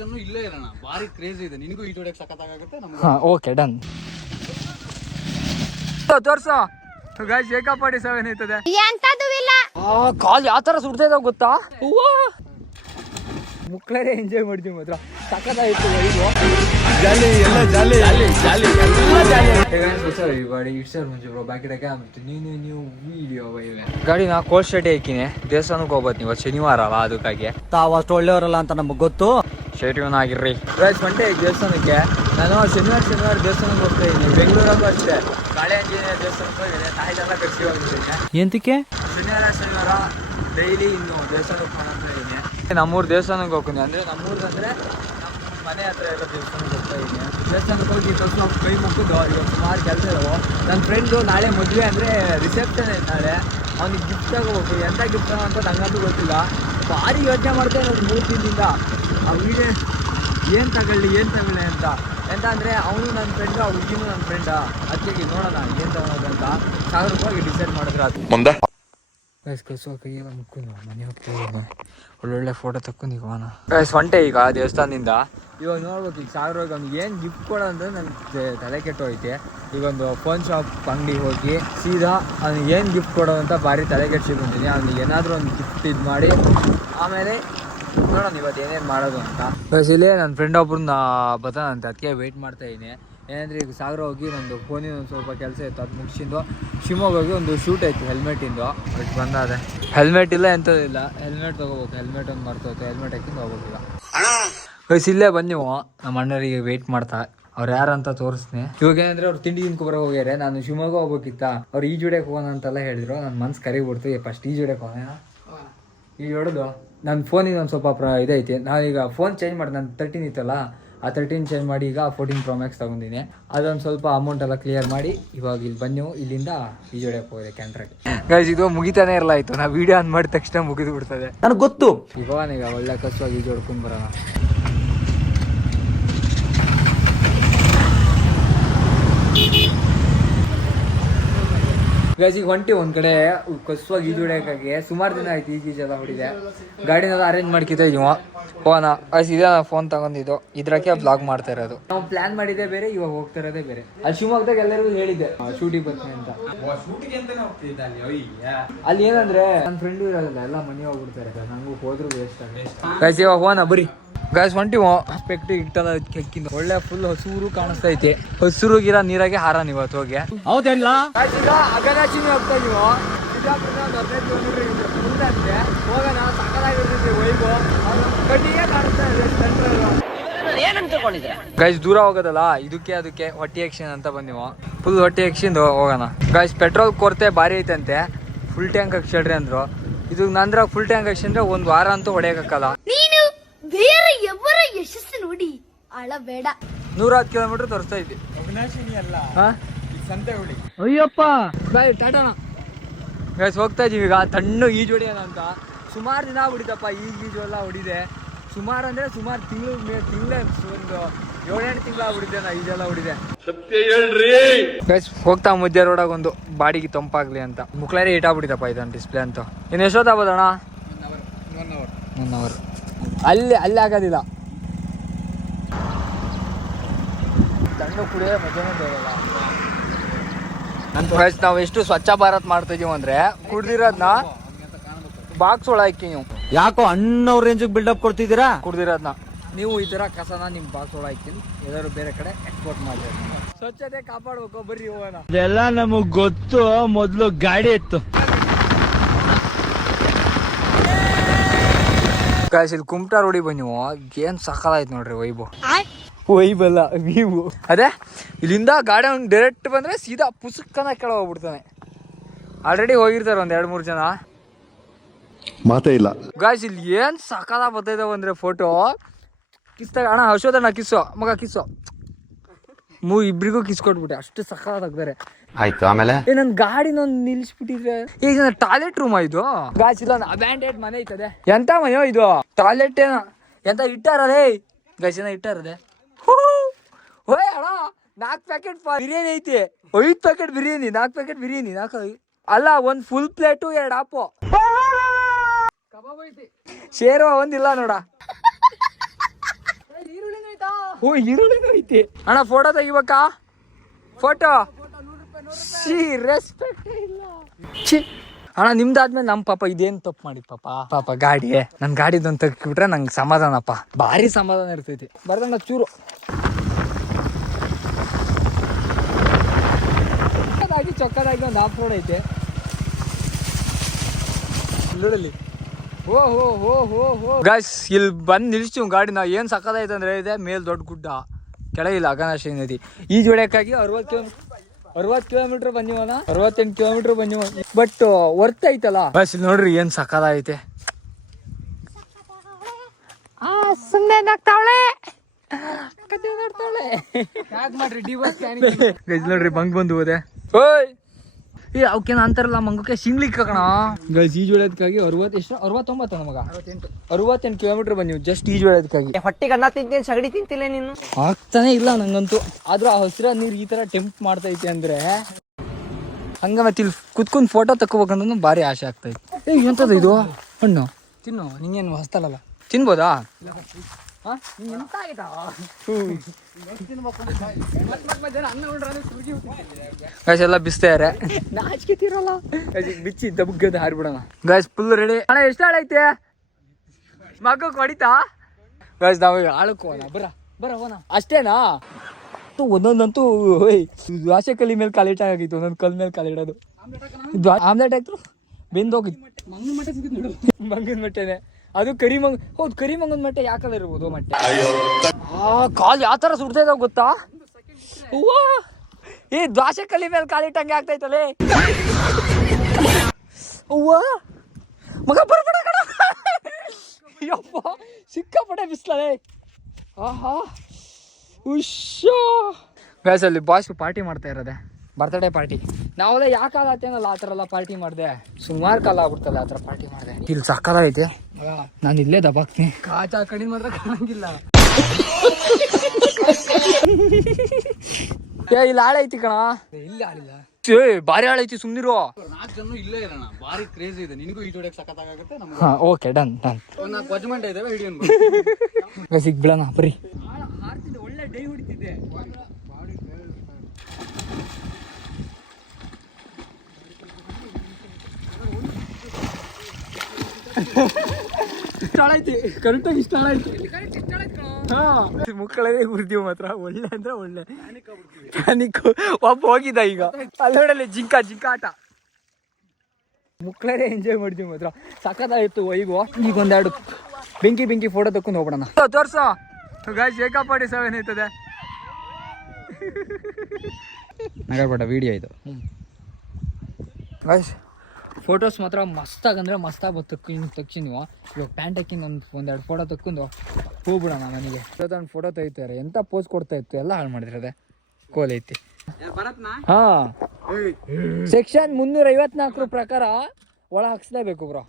Location ಇಲ್ಲೇ ಇರೋಣ, ಭಾರಿ ಕ್ರೇಜ್ ಇದೆ. ನಿನಗೂ ಈ ಜೋಡಿಗೆ ಸಖತ್ತಾಗುತ್ತೆ. Okay done. ತೋರ್ಸೋ ಗಾಯ್ಸ್, AK-47 ಐತದೆ. ಕಾಲ್ ಯಾವ ತರ ಸುಡ್ತಾ ಇದಾವ ಗೊತ್ತಾ? ಮುಕ್ಳರೇ ಎಂಜಾಯ್ ಮಾಡ್ತೀವಿ ಮಾತ್ರ. ಸಖತ್ತಾಗಿತ್ತು ಗಾಡಿನ ಕೋಲ್ಡ್ ಸ್ಟೇಟ್ ಹಾಕಿನಿ. ದೇವಸ್ಥಾನಕ್ಕೆ ಹೋಗ್ಬೋದು ನೀವು, ಶನಿವಾರ ಅಲ್ಲ ಅದಕ್ಕಾಗಿ. ತಾವು ಅಷ್ಟು ಒಳ್ಳೆಯವರಲ್ಲ ಅಂತ ನಮಗೆ ಗೊತ್ತು. ಶೇಟಿವನ್ ಆಗಿರ್ರಿ ಒಂಟೆ ದೇವಸ್ಥಾನಕ್ಕೆ. ನಾನು ಶನಿವಾರ ದೇವಸ್ಥಾನಕ್ಕೆ ಹೋಗ್ತಾ ಇದ್ದೀನಿ. ಬೆಂಗಳೂರಲ್ಲೂ ಅಷ್ಟೇ ಗಾಳಿ ಆಂಜನೇಯ ದೇವಸ್ಥಾನಕ್ಕೆ ಹೋಗಿದೆ. ತಾಯಿದೆಲ್ಲ ಕಟ್ಸಿ ಹೋಗಿದ್ದೀನಿ. ಎಂತಕ್ಕೆ? ಶನಿವಾರ ಡೈಲಿ ಇನ್ನು ದೇವಸ್ಥಾನಕ್ಕೆ ಹೋಗ್ತಾ ಇದ್ದೀನಿ. ನಮ್ಮೂರು ದೇವಸ್ಥಾನಕ್ಕೆ ಹೋಗ್ತೀನಿ. ಅಂದರೆ ನಮ್ಮೂರ್ದಂದ್ರೆ ನಮ್ಮ ಮನೆ ಹತ್ರ ಎಲ್ಲ ದೇವಸ್ಥಾನಕ್ಕೆ ಹೋಗ್ತಾ ಇದ್ದೀನಿ. ದೇವಸ್ಥಾನಕ್ಕೆ ಹೋಗಿ ಸ್ವಲ್ಪ ಕೈ ಮುಗಿದು ಇವಾಗ ಸುಮಾರು ಕೆಲಸ ಇದಾವೆ. ನನ್ನ ಫ್ರೆಂಡು ನಾಳೆ ಮದುವೆ ಅಂದರೆ ರಿಸೆಪ್ಷನ್ ಐತೆ ನಾಳೆ. ಅವ್ನಿಗೆ ಗಿಫ್ಟ್ ತಗೋಬೇಕು. ಎಂಥ ಗಿಫ್ಟ್ ಅಂತ ನಂಗಂತೂ ಗೊತ್ತಿಲ್ಲ. ಭಾರಿ ಯೋಚನೆ ಮಾಡ್ತೇನೆ ನೋಡಿ 3 ದಿನದಿಂದ. ಅವನಿಗೆ ಏನು ತಗೊಳ್ಳಿ ಅಂತ. ಎಂತ ಅಂದರೆ ಅವನು ನನ್ನ ಫ್ರೆಂಡು, ಆ ಹುಡುಗಿನೂ ನನ್ನ ಫ್ರೆಂಡಾ. ಅದಕ್ಕೆ ನೋಡೋಣ ಏನು ತಗೊಳೋದು ಅಂತ. 1000 ರೂಪಾಯಿಗೆ ಡಿಸೈಡ್ ಮಾಡಿದ್ರೆ ಅದು ಮುಂದೆ ಕೈಸೋ ಕೈಯೆಲ್ಲ ಮುಕ್ಕೊಂಡು ಮನೆ ಹೋಗ್ತಾ ಒಳ್ಳೊಳ್ಳೆ ಫೋಟೋ ತಕ್ಕೊಂಡು ಈಗ ಹೊಂಟೆ ಈಗ ದೇವಸ್ಥಾನದಿಂದ. ಇವಾಗ ನೋಡ್ಬೇಕು ಈಗ 1000 ರೂಪಾಯಿಗೆ ಅವ್ನಿಗೆ ಏನು ಗಿಫ್ಟ್ ಕೊಡೋದಂದ್ರೆ ನನ್ನ ತಲೆ ಕೆಟ್ಟೋಯ್ತೆ. ಈಗ ಒಂದು ಫೋನ್ ಶಾಪ್ ಅಂಗಡಿಗೆ ಹೋಗಿ ಸೀದಾ ಅವ್ನಿಗೆ ಏನು ಗಿಫ್ಟ್ ಕೊಡೋದಂತ ಭಾರಿ ತಲೆ ಕೆಡ್ಸಿಕೊಂತೀನಿ. ಅವ್ನಿಗೆ ಏನಾದರೂ ಒಂದು ಗಿಫ್ಟ್ ಇದು ಮಾಡಿ ಆಮೇಲೆ ನೋಡೋಣ ಇವತ್ತು ಏನೇನು ಮಾಡೋದು ಅಂತ. ಇಲ್ಲೇ ನನ್ನ ಫ್ರೆಂಡ್ ಒಬ್ರನ್ನ ಬರ್ತಾನಂತೆ, ಅದಕ್ಕೆ ವೆಯ್ಟ್ ಮಾಡ್ತಾ ಇದ್ದೀನಿ. ಏನಂದರೆ ಈಗ ಸಾಗರ ಹೋಗಿ ನಂದು ಫೋನಿನ ಒಂದು ಸ್ವಲ್ಪ ಕೆಲಸ ಇತ್ತು, ಅದು ಮುಗಿಸಿದ್ದು ಶಿವಮೊಗ್ಗ ಹೋಗಿ ಒಂದು ಶೂಟ್ ಆಯಿತು ಹೆಲ್ಮೆಟಿಂದು. ಅದಕ್ಕೆ ಬಂದಾದೆ. ಹೆಲ್ಮೆಟ್ ಇಲ್ಲ ಎಂಥದಿಲ್ಲ, ಹೆಲ್ಮೆಟ್ ತೊಗೋಬೇಕು. ಹೆಲ್ಮೆಟ್ ಒಂದು ಮರ್ತೋಯ್ತು, ಹೆಲ್ಮೆಟ್ ಹಾಕಿಂದು ಹೋಗ್ಬೇಕಿಲ್ಲ. ಇಲ್ಲೇ ಬಂದು ನೀವು ನಮ್ಮ ಅಣ್ಣರಿಗೆ ವೆಯ್ಟ್ ಮಾಡ್ತಾ ಅವ್ರು ಯಾರಂತ ತೋರಿಸ್ತೀನಿ. ಇವಾಗ ಏನಂದ್ರೆ ಅವ್ರು ತಿಂಡಿ ತಿನ್ಕೊಬರೋ ಹೋಗ್ಯಾರೆ. ನಾನು ಶಿವಮೊಗ್ಗ ಹೋಗ್ಬೇಕಿತ್ತ, ಅವ್ರು ಈ ಜೋಡಿಯಕ್ಕೆ ಹೋಗೋಣ ಅಂತೆಲ್ಲ ಹೇಳಿದ್ರು. ನನ್ನ ಮನ್ಸು ಕರಿಬಿಡ್ತು. ಫಸ್ಟ್ ಈ ಜೋಡಿಯಕ್ಕೆ ಹೋಗೋಣ. ಈ ಹೊಡೆದು ನನ್ನ ಫೋನಿಗೆ ಒಂದು ಸ್ವಲ್ಪ ಇದೈತಿ. ನಾವೀಗ ಫೋನ್ ಚೇಂಜ್ ಮಾಡಿ, ನನ್ನ 13 ಇತ್ತಲ್ಲ, ಆ 13 ಚೇಂಜ್ ಮಾಡಿ ಈಗ 14 Pro Max ತೊಗೊಂಡಿನಿ. ಅದೊಂದು ಸ್ವಲ್ಪ ಅಮೌಂಟ್ ಎಲ್ಲ ಕ್ಲಿಯರ್ ಮಾಡಿ ಇವಾಗ ಇಲ್ಲಿ ಬನ್ನಿ. ಇಲ್ಲಿಂದ ಈ ಜೋಡಿಯಕ್ಕೆ ಹೋಗಿದೆ ಕ್ಯಾಂಟ್ರಾಗಿ. ಗೈಸ್ ಇದು ಮುಗಿತಾನೆ ಇರಲ್ಲ ಆಯಿತು. ನಾವು ವೀಡಿಯೋ ಆನ್ ಮಾಡಿದ ತಕ್ಷಣ ಮುಗಿದು ಬಿಡ್ತದೆ. ನನಗೆ ಗೊತ್ತು. ಈಗ ಒಳ್ಳೆ ಕಸುವಾಗಿ ಈ ಜೋಡ್ಕೊಂಡು ಬರೋಣ. ಗೈಸ್ ಈಗ ಹೊಂಟಿ ಒಂದ್ ಕಡೆ ಕಸುವಾಗಿ ಈಜು ಹೊಡಿಯೋಕ್ಕಾಗಿ. ಸುಮಾರು ದಿನ ಆಯ್ತು ಈಜೆಲ್ಲ ಹೊಡಿದೆ. ಗಾಡಿನೆಲ್ಲ ಅರೇಂಜ್ ಮಾಡ್ಕಿದ್ದೆ ಇವ ಫೋನ. ಇದೇ ನಾನು ಫೋನ್ ತಗೊಂಡಿದ್ದು, ಇದ್ರಕ್ಕೆ ಬ್ಲಾಗ್ ಮಾಡ್ತಾ ಇರೋದು. ನಾವು ಪ್ಲಾನ್ ಮಾಡಿದ್ದೆ ಬೇರೆ, ಇವಾಗ ಹೋಗ್ತಾ ಇರೋದೇ ಬೇರೆ. ಅಲ್ಲಿ ಶಿವಮೊಗ್ಗದಾಗ ಎಲ್ಲರಿಗೂ ಹೇಳಿದ್ದೆ ಶೂಟಿಂಗ್ ಬರ್ತೀನಿ ಅಂತ. ಅಲ್ಲಿ ಏನಂದ್ರೆ ನನ್ನ ಫ್ರೆಂಡು ಇರೋದಿಲ್ಲ, ಎಲ್ಲ ಮನೆ ಹೋಗ್ಬಿಡ್ತಾರೆ. ನಂಗೂ ಹೋದ್ರು ವೇಸ್ಟ್ ಆಗ. ಗೈಸ್ ಇವಾಗ ಹೋಗೋಣ ಬರ್ರಿ. ಗಾಯ್ಸ್ ಹೊಂಟಿವ ಪೆಕ್ಟ್ ಇಟ್ಟಲ್ಲ ಕೆಕ್ಕಿಂದ ಒಳ್ಳೆ ಫುಲ್ ಹಸೂರು ಕಾಣಿಸ್ತಾ ಐತಿ. ಹಸುರುಗಿರ ನೀರಾಗೆ ಹಾರಾನ ಇವತ್ತು ಹೋಗಿ. ಹೌದೇನಾ? ಈಗ ಅಗನಾಚಿನಿ ಹೋಗ್ತಾ ಇದೀವ. ಬಿಜಾಪುರದಿಂದ 15 ಕಿಲೋಮೀಟರ್ ಮುಂದೆ ಅಂತೆ. ಹೋಗೋಣ, ಸಕ್ಕದಾಗಿರ್ತೈತಿ ವೈಬು. ಕಣ್ಣಿಗೆ ಕಾಣಿಸ್ತಾ ಇದೆ. ಗೈಸ್ ದೂರ ಹೋಗೋದಲ್ಲ, ಅದಕ್ಕೆ ಹೊಟ್ಟೆ ಆಕ್ಷನ್ ಅಂತ ಬಂದಿವ. ಫುಲ್ ಹೊಟ್ಟೆ ಆಕ್ಷನ್ ಹೋಗೋಣ. ಗೈಸ್ ಪೆಟ್ರೋಲ್ ಕೊರತೆ ಭಾರಿ ಐತಂತೆ. ಫುಲ್ ಟ್ಯಾಂಕ್ ಹಾಕ್ಸಳ್ರಿ ಅಂದ್ರು. ಇದು ನಂದ್ರ ಫುಲ್ ಟ್ಯಾಂಕ್ ಹಾಕ್ಸಂದ್ರೆ 1 ವಾರ ಅಂತೂ ಹೊಡೆಯಕ್ಕಾಗಲ್ಲ. ಬೇರೆ ಎವರ ಯಶಸ್ಸು ನೋಡಿ ಅಳಬೇಡ. 110 ಕಿಲೋಮೀಟರ್ ತೋರಿಸ್ತಾ ಇದ್ವಿ. ಅಯ್ಯಪ್ಪ ಟಾಟಾನ ಗೈಸ್ ಹೋಗ್ತಾ ಇದೀವಿ ಈಗ. ತಣ್ಣು ಈಜು ಹೊಡಿಯೋಣ ಅಂತ. ಸುಮಾರು ದಿನ ಹೊಡಿತಪ್ಪ ಈಜು ಎಲ್ಲ ಹೊಡಿದೆ. ಸುಮಾರು ಅಂದ್ರೆ ಸುಮಾರು ತಿಂಗಳು ಒಂದು 7-8 ತಿಂಗಳು ಆಗ್ಬಿಡಿದೆ ನಾ ಈಜೆಲ್ಲ ಹೊಡಿದೆ. ಸತ್ಯ ಹೇಳ್ರಿ ಗೈಸ್. ಹೋಗ್ತಾ ಮುದ್ದೆ ರೋಡಾಗ ಒಂದು ಬಾಡಿಗೆ ತಂಪಾಗ್ಲಿ ಅಂತ ಮುಕ್ಳಾರಿ ಇಟ್ಟಾಗ್ಬಿಡಿತಪ್ಪ ಇದನ್ನ ಡಿಸ್ಪ್ಲೇ ಅಂತ. ಇನ್ನು ಎಷ್ಟೊತ್ತಾಗ್ಬೋದಣ್ಣ? 1 ಅವರ್. ಅಲ್ಲಿ ಆಗೋದಿಲ್ಲ. ತಣ್ಣು ಕುಡಿಯೋ ಮಜಾನೇ ಬೇಡಲ್ಲ. ನಾವು ಎಷ್ಟು ಸ್ವಚ್ಛ ಭಾರತ್ ಮಾಡ್ತಾ ಇದೀವಿ ಅಂದ್ರೆ ಕುಡ್ದಿರೋದ್ನ ಬಾಕ್ಸ್ ಒಳ ಹಾಕಿ ನೀವು ಯಾಕೋ ಅಣ್ಣವ್ರ ರೇಂಜಿಗೆ ಬಿಲ್ಡಪ್ ಕೊಡ್ತಿದ್ದೀರಾ. ಕುಡ್ದಿರೋದ್ನ ನೀವು ಈ ತರ ಕಸನ ನಿಮ್ ಬಾಕ್ಸ್ ಒಳ ಹಾಕಿ ಎಲ್ಲರೂ ಬೇರೆ ಕಡೆ ಎಕ್ಸ್ಪೋರ್ಟ್ ಮಾಡ್ಬೇಕು. ಸ್ವಚ್ಛತೆ ಕಾಪಾಡ್ಬೇಕು. ಬರ್ರಿ ಹೋಗೋಣ. ಇದೆಲ್ಲ ನಮಗ್ ಗೊತ್ತು. ಮೊದ್ಲು ಗಾಡಿ ಇತ್ತು. ಗಾಯ್ಸ್ ಇಲ್ಲಿ ಕುಮಟಾ ರೋಡಿಗೆ ಬಂದು ಏನ್ ಸಕ್ಕದಾಯ್ತು ನೋಡ್ರಿ ವೈಬಲ್ಲ ವ್ಯೂ. ಅದೇ ಇಲ್ಲಿಂದ ಗಾಡಿ ಅವ್ನು ಡೈರೆಕ್ಟ್ ಬಂದ್ರೆ ಸೀದಾ ಪುಸ್ತಕನ ಕೆಳ ಹೋಗ್ಬಿಡ್ತಾನೆ. ಆಲ್ರೆಡಿ ಹೋಗಿರ್ತಾರೆ 1-2-3 ಜನ. ಮಾತೇ ಇಲ್ಲ ಗಾಯ್ಸ್ ಇಲ್ಲಿ ಏನ್ ಸಕ್ಕದ ಬರ್ತಾಯಿದಾವ ಅಂದ್ರೆ ಫೋಟೋ ಕಿಸ್ತಾಗ. ಅಣ್ಣ ಹರ್ಷೋದಣ್ಣ ಕಿಸ್ಸೋ ಮಗ ಕಿಸ್ಸೋ. ಇಬ್ರಿಗೂ ಕಿಸ್ ಕೊಟ್ಬಿಟ್ಟೆ, ಅಷ್ಟು ಸಕ್ಕದ ತೆಗ್ದಾರೆ. ಆಯ್ತು ಆಮೇಲೆ ನನ್ ಗಾಡಿನ ನಿಲ್ಸ್ಬಿಟ್ಟಿದ್ರೆ. ಈಗ ಟಾಯ್ಲೆಟ್ ರೂಮ್ ಇದು ಗಾಯ್ಸ್. ಇಲ್ಲ ಅಬ್ಯಾಂಡೆಡ್ ಮನೆ ಐತದೆ. ಎಂತ ಮನೆಯೋ ಇದು ಟಾಯ್ಲೆಟ್ ಏನ ಎಂತ ಇಟ್ಟಾರೇ ಗಾಯ್ಸ್. ಏನ ಇಟ್ಟಾರದೆ. ಓಯ್ ಅಣ್ಣ 4 ಪ್ಯಾಕೆಟ್ ಬಿರಿಯಾನಿ ಐತಿ. 5 ಪ್ಯಾಕೆಟ್ ಬಿರಿಯಾನಿ, 4 ಪ್ಯಾಕೆಟ್ ಬಿರಿಯಾನಿ. 4 ಅಲ್ಲ, 1 ಫುಲ್ ಪ್ಲೇಟು 2 ಆಪು ಕಬಾಬ್ ಐತಿ. ಶೇರ್ವ ಒಂದಿಲ್ಲ ನೋಡ. ಓ ಈರುಳ್ಳಿನೂ ಐತಿ ಅಣ್ಣ. ಫೋಟೋ ತೆಗಿಬೇಕಾ? ಫೋಟೋ ರೆಸ್ಪೆಕ್ಟ್ ಇಲ್ಲ. ಅಣ್ಣ ನಿಮ್ದಾದ್ಮೇಲೆ ನಮ್ಮ ಪಾಪ ಇದೇನ್ ತಪ್ಪು ಮಾಡಿದ್ ಪಾಪ ಗಾಡಿ ನನ್ ಗಾಡಿದೊಂದು ತೆಗ್ಬಿಟ್ರೆ ನಂಗೆ ಸಮಾಧಾನಪ್ಪ, ಭಾರಿ ಸಮಾಧಾನ ಇರ್ತೈತಿ. ಬರ್ದಣ್ಣ ಚೂರು ಚೊಕ್ಕದಾಗಿ ಒಂದು ಆಫ್ ರೋಡ್ ಐತೆ ನೋಡಲ್ಲಿ. ಗಾಯ್ಸ್ ಇಲ್ಲಿ ಬಂದು ನಿಲ್ಸ್ತೀವಿ ಗಾಡಿ. ನಾವು ಏನು ಸಕ್ಕದಾಯ್ತು ಅಂದ್ರೆ ಇದೆ ಮೇಲ್ ದೊಡ್ಡ ಗುಡ್ಡ, ಕೆಳಗಿಲ್ಲ ಅಘನಾಶಿನಿ ನದಿ. ಈ ಜೋಡಿಯಕ್ಕಾಗಿ 60 ಕಿಲೋಮೀಟರ್ ಬಂದಿವನ, 68 ಕಿಲೋಮೀಟರ್ ಬಂದಿವ. ಬಟ್ ವರ್ತ್ ಐತಲ್ಲ ಬಸ್. ಇಲ್ಲಿ ನೋಡ್ರಿ ಏನ್ ಸಕ್ಕದಾಗೈತೆ. ನೋಡ್ರಿ ಬಂಗ್ ಬಂದು ಹೋದೆ. ಏ ಅವಕ್ಕೇನ ಅಂತಾರಲ್ಲ ಮಂಗಕ್ಕೆ ಸಿಂಗ್ಲಿಕ್ ಕಣ ಗೈಸ್. ಈಜು ಹೊಡೆಯೋದಕ್ಕಾಗಿ 69 ನಮಗ 68 ಕಿಲೋಮೀಟರ್ ಬಂದಿವಿ ಜಸ್ಟ್ ಈಜು ಹೊಡೆಯೋದಕ್ಕಾಗಿ. ಹೊಟ್ಟಿಗೆ ಅನ್ನ ತಿಂತೀನಿ, ಸಗಡಿ ತಿಂತಿಲ್ಲ ನೀನು. ಆಗ್ತಾನೆ ಇಲ್ಲ ನಂಗಂತೂ. ಆದ್ರೂ ಆ ಹಸಿರ ನೀರು ಈ ತರ ಟೆಂಪ್ಟ್ ಮಾಡ್ತೈತಿ ಅಂದ್ರೆ ಹಂಗ ಮತ್ತೆ ಇಲ್ಲಿ ಕುತ್ಕೊಂಡ್ ಫೋಟೋ ತಕೋಬೇಕಂತ ಭಾರಿ ಆಸೆ ಆಗ್ತೈತಿ. ಏ ಎಂತದ ಇದು ಹಣ್ಣು? ತಿನ್ನು, ನಿಂಗೇನು ಹೊಸ್ತಲ್ಲ ತಿನ್ಬೋದಾ? ಎಲ್ಲ ಬಿಸ್ತಾರೆ ನಾಚಿಕೆ ತೀರಲ್ಲ ಬಿಚ್ಚಿ ದಬ್ಬದ ಹಾರಿಬಿಡೋಣ. Guys full ready. ಅಣ್ಣ ಎಷ್ಟು ಹಾಳೈತೆ ಮಗ ಹೊಡಿತಾ? ಗಾಯ್ಸ್ ನಾವು ಆಳಕ್ಕೆ ಹೋಗೋಣ. ಬರ ಹೋಗೋಣ ಅಷ್ಟೇನಾ? ಒಂದೊಂದಂತೂ ದ್ವಾಸೆ ಕಲ್ಲಿ ಮೇಲೆ ಕಾಲಿಟ್ಟಾಗಿತ್ತು, ಒಂದೊಂದು ಕಲ್ ಮೇಲೆ ಕಾಲಿಡೋದು. ಆಮ್ಲೆಟ್ ಆಯ್ತು ಬೆಂದೋಗಿತ್ತು. ಮಂಗನ ಮಟ್ಟೆನೆ ಅದು. ಹೌದು ಕರಿಮಂಗನ ಮಟ್ಟೆ ಯಾಕಲ್ಲ ಇರ್ಬೋದು ಮಟ್ಟೆ. ಕಾಲ್ ಯಾವ ತರ ಸುಡ್ತಾ ಇದಾವ ಗೊತ್ತಾ? ಈ ದ್ವಾಸೆ ಕಲ್ಲಿ ಮೇಲೆ ಕಾಲಿಟ್ಟಂಗೆ ಆಗ್ತೈತಲ್ಲೇ. ಮಗ ಬರ್ಬೇಡ ಕಣ. ಯಪ್ಪ ಸಿಕ್ಕಾಪಟ್ಟೆ ಬಿಸ್ಲೇ. ಆಹಾ ಗೈಸ್ ಅಲ್ಲಿ ಬಾಯ್ಸ್ ಪಾರ್ಟಿ ಮಾಡ್ತಾ ಇರೋದೆ, ಬರ್ತ್ಡೇ ಪಾರ್ಟಿ. ನಾವೆಲ್ಲ ಯಾಕೆ ಆಗತ್ತೇನಲ್ಲ ಆ ಥರ ಎಲ್ಲ ಪಾರ್ಟಿ ಮಾಡಿದೆ. ಸುಮಾರು ಕಾಲ ಆಗ್ಬಿಡ್ತಲ್ಲ ಆ ಥರ ಪಾರ್ಟಿ ಮಾಡಿದೆ. ಇಲ್ಲಿ ಸಕ್ಕದಾಗೈತೆ. ನಾನು ಇಲ್ಲೇ ದಬಾಕ್ತೀನಿ. ಕಾಚ ಕಡಿ ಮಾತ್ರ ಕಾಣಂಗಿಲ್ಲ. ಇಲ್ಲಿ ಆಳೆ ಐತಿ ಕಣ. ಇಲ್ಲಿ ಆಳಿಲ್ಲ. ಭಾರಿ ಆಳೈತಿ ಸುಮ್ನಿರು. 4 ಜನ ಇಲ್ಲೇ ಇರೋಣ. ಭಾರಿ ಕ್ರೇಜ್ ಇದೆ. ನಿನಗೂ ಈ ಜೋಡಿಯಾಗ ಸಖತ್ತಾಗುತ್ತೆ. ಹಾ ಓಕೆ ಡನ್. ಒಂದು 4 ವಜ್ಮೆಂಟ್ ಇದಾವೆ ಹಿಡಿಯೋಣ. ಸಿಗ್ಬಿಡೋಣ ಬರ್ರಿ. ಒಳ್ಳೆ ಡೈ ಹೊಡಿತಿದ್ದೆ. ಇಷ್ಟ ಐತಿ ಕರೆಕ್ಟಾಗಿ ಇಷ್ಟ ಆಯ್ತು. ಹಾ ಮುಕ್ಕಳದೇ ಗುರ್ತೀವಿ ಮಾತ್ರ. ಒಳ್ಳೆ ಅಂದ್ರೆ ಒಳ್ಳೆ ಪ್ಯಾನಿಕ್. ಒಬ್ಬ ಹೋಗಿದ್ದ ಈಗ ಅಲ್ಲಿ ನೋಡಲ್ಲಿ ಜಿಂಕ ಆಟ. ಮುಕ್ಕಳದೇ ಎಂಜಾಯ್ ಮಾಡ್ತೀವಿ ಮಾತ್ರ. ಸಖತ್ತಾಗಿತ್ತು ವೈಬು. ಈಗ ಒಂದೆರಡು ಬೆಂಕಿ ಫೋಟೋ ತಕೊಂಡು ಹೋಗ್ಬಿಡೋಣ. ತೋರ್ಸೋ ಗಾಯ್ಸ್ ಏಕಾಪಾಡಿ 7 ಐತದೆ. ನಗರಪಟ ವಿಡಿಯೋ ಇದು. ಗಾಯ್ಸ್ ಫೋಟೋಸ್ ಮಾತ್ರ ಮಸ್ತಾಗಂದ್ರೆ ಮಸ್ತಾಗಿ ತಕ್ಷಣ ನೀವು ಇವಾಗ ಪ್ಯಾಂಟ್ ಹಾಕಿನ ಒಂದೆರಡು ಫೋಟೋ ತಕ್ಕೊಂಡು ಹೋಗ್ಬಿಡೋಣ ಮನೆಗೆ. ಇವತ್ತೊಂದು ಫೋಟೋ ತೆಗಿತಾರೆ. ಎಂತ ಪೋಸ್ ಕೊಡ್ತಾ ಇತ್ತು ಎಲ್ಲ ಹಾಳು ಮಾಡಿದ್ರದೆ. ಕೋಲ್ ಐತಿ. ಹಾ ಸೆಕ್ಷನ್ 354 ಪ್ರಕಾರ ಒಳ ಹಾಕ್ಸ್ಲೇಬೇಕು ಬ್ರೋ.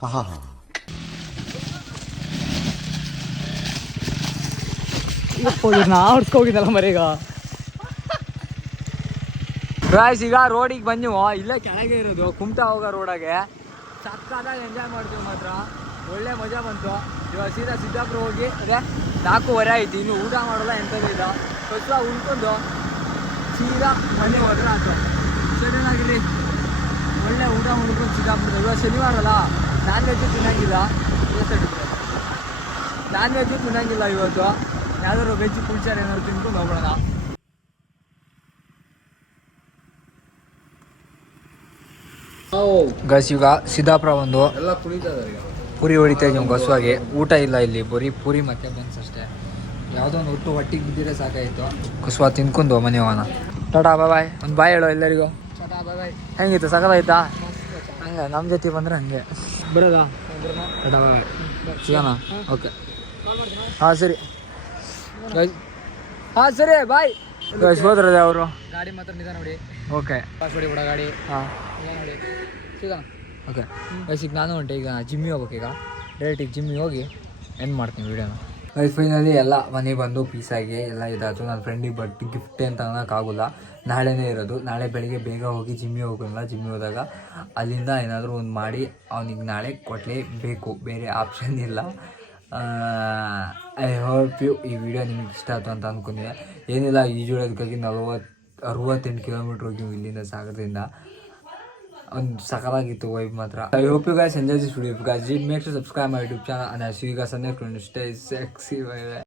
ನಾ ಹೊಡ್ಸ್ಕೋಗಿದ್ದಲ್ಲ ಮರೀಗ. ಗಾಯ್ಸ್ ಈಗ ರೋಡಿಗೆ ಬಂದಿವು. ಇಲ್ಲೇ ಕೆಳಗೆ ಇರೋದು ಕುಮಟಾ ಹೋಗೋ ರೋಡಾಗೆ. ಸಕ್ಕದಾಗಿ ಎಂಜಾಯ್ ಮಾಡ್ತೀವಿ ಮಾತ್ರ. ಒಳ್ಳೆ ಮಜಾ ಬಂತು. ಇವಾಗ ಸೀದಾ ಸಿದ್ದಾಪುರ ಹೋಗಿ ಅದೇ 4:15 ಆಯ್ತು. ಇನ್ನು ಊಟ ಮಾಡೋಲ್ಲ ಎಂಥದ್ದು ಇಲ್ಲ. ಸ್ವಲ್ಪ ಉಣ್ಕೊಂಡು ಸೀದಾ ಮನೆ ಹೋದ್ರೆ ಆಯ್ತು. ಸರಿಯಾಗಿರಿ ಒಳ್ಳೆ ಊಟ ಮಾಡ್ಕೊಂಡು ಸಿದ್ದಾಪುರದ. ಇವಾಗ ಶನಿವಾರ ಅಲ್ಲ, ನಾನ್ ವೆಜ್ಜು ತಿನ್ನಂಗಿಲ್ಲ. ನಾನ್ ವೆಜ್ಜು ತಿನ್ನಂಗಿಲ್ಲ ಇವತ್ತು. ಯಾವ್ದಾದ್ರು ವೆಜ್ ಕುಲ್ಚಾರ ಏನಾದ್ರು ತಿನ್ಕೊಂಡು ಹೋಗೋಣ. ಗಸ್ ಈಗ ಸಿದ್ದಾಪುರ ಒಂದು ಎಲ್ಲ ಕುಣಿತದ ಪೂರಿ ಹೊಡಿತಾ ಇದ್ದೀವಿ ಬಸ್ವಾಗಿ. ಊಟ ಇಲ್ಲ ಇಲ್ಲಿ, ಬರೀ ಪೂರಿ ಮತ್ತೆ ಬನ್ಸ್ ಅಷ್ಟೇ. ಯಾವುದೋ ಒಂದು ಹೊಟ್ಟಿಗೆ ಬಿದ್ದಿದ್ರೆ ಸಾಕಾಯಿತು. ಕುಸುವ ತಿನ್ಕೊಂಡು ಮನೆ ಹೋಗೋಣ. ಟಾಟಾ ಬಾಯ್. ಒಂದು ಬಾಯ್ ಹೇಳೋ ಎಲ್ಲರಿಗೂ. ಟಾಟಾ ಬಾಯ್. ಹೆಂಗಿತ್ತು? ಸಕಲಾಯ್ತಾ? ಹಂಗೆ ನಮ್ಮ ಜೊತೆ ಬಂದರೆ ಹಂಗೆ ಬರೋದಾ? ಟಾಟಾ ಬಾಯ್. ಸಿಗೋಣ. ಓಕೆ ಹಾಂ ಸರಿ. ಹಾಂ ಸರಿ ಬಾಯ್. ಹೋದ್ರದೆ ಅವರು ಗಾಡಿ ಮಾತ್ರ ನಿಧಾನ ನೋಡಿ. ಓಕೆ ಪಾಸ್ ಹೊಡಿ ಬಿಡ ಗಾಡಿ. ಹಾಂ ನೋಡಿ ಸಿಗೋಣ. ಓಕೆ ಈಗ ನಾನು ಹೊಂಟೆ. ಈಗ ಜಿಮ್ಮಿಗೆ ಹೋಗ್ಬೇಕು. ಈಗ ಡೈರೆಕ್ಟ್ ಈಗ ಜಿಮ್ಮಿಗೆ ಹೋಗಿ ಎಂಡ್ ಮಾಡ್ತೀನಿ ವೀಡಿಯೋನ. ಫೈನಲಿ ಎಲ್ಲ ಮನೆಗೆ ಬಂದು ಪೀಸಾಗಿ ಎಲ್ಲ ಇದಾಯ್ತು. ನನ್ನ ಫ್ರೆಂಡಿಗೆ ಗಿಫ್ಟ್ ಅಂತ ಅನ್ನೋಕ್ಕಾಗೋಲ್ಲ. ನಾಳೆನೇ ಇರೋದು. ನಾಳೆ ಬೆಳಿಗ್ಗೆ ಬೇಗ ಹೋಗಿ ಜಿಮ್ಮಿಗೆ ಹೋಗೋಲ್ಲ. ಜಿಮ್ಮಿಗೆ ಹೋದಾಗ ಅಲ್ಲಿಂದ ಏನಾದರೂ ಒಂದು ಮಾಡಿ ಅವನಿಗೆ ನಾಳೆ ಕೊಡಲೇಬೇಕು. ಬೇರೆ ಆಪ್ಷನ್ ಇಲ್ಲ. ಐ ಹೋಪ್ ಯು ಈ ವಿಡಿಯೋ ನಿಮಗೆ ಇಷ್ಟ ಆಯ್ತು ಅಂತ ಅಂದ್ಕೊಂಡಿದ್ದೆ. ಏನಿಲ್ಲ ಈಜುಳೋದಕ್ಕಾಗಿ 68 ಕಿಲೋಮೀಟ್ರ್ ಹೋಗಿ ಇಲ್ಲಿಂದ ಸಾಗರದಿಂದ. ಒಂದು ಸಕಲಾಗಿತ್ತು ವೈಬ್ ಮಾತ್ರ. I hope you guys enjoy this video. Guys make to subscribe my YouTube channel and I see you guys on next one. Stay sexy. Bye bye.